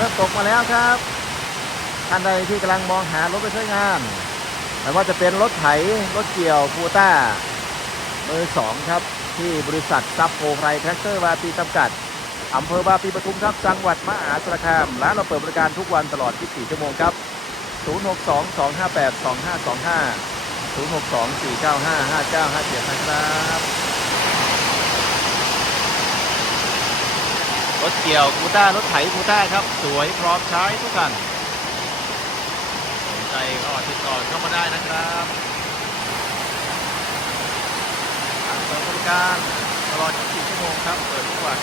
เริ่มตกมาแล้วครับท่านใดที่กำลังมองหารถไปใช้งานไม่ว่าจะเป็นรถไถรถเกี่ยวฟูต้ามือสองครับ ที่บริษัทซับโฟไพรแท็กเตอร์วาปีจำกัดอำเภอบาปีปทุมครับจังหวัดมหาสารคามร้านเราเปิดบริการทุกวันตลอด 24 ชั่วโมงครับ 062 258 2525 062 495 5957นะครับ รถเกี่ยวกูต้ารถไถกูต้าครับ สวยพร้อมใช้ทุกคันสนใจก็ติดต่อเข้ามาได้นะครับเปิดบริการตลอด24ชั่วโมงครับ เปิดทุกวัน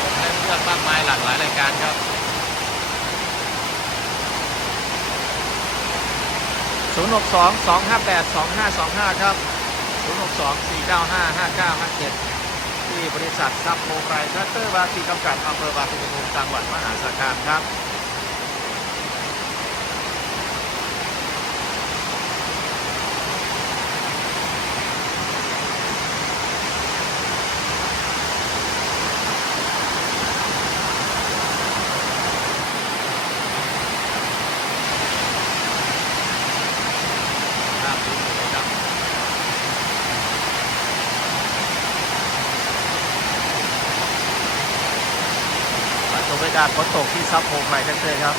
ผมให้เลือกมากหลายรายการครับ 062 258 2525 ครับ 062 495 5957 ที่บริษัทซับโมไบรทรัคเตอร์บาซีจำกัดอำเภอบาปีปทุมจังหวัดมหาสารคามครับสวยครับ มากาศฝนตกที่ซับโพไฟแท็กเตอร์ครับ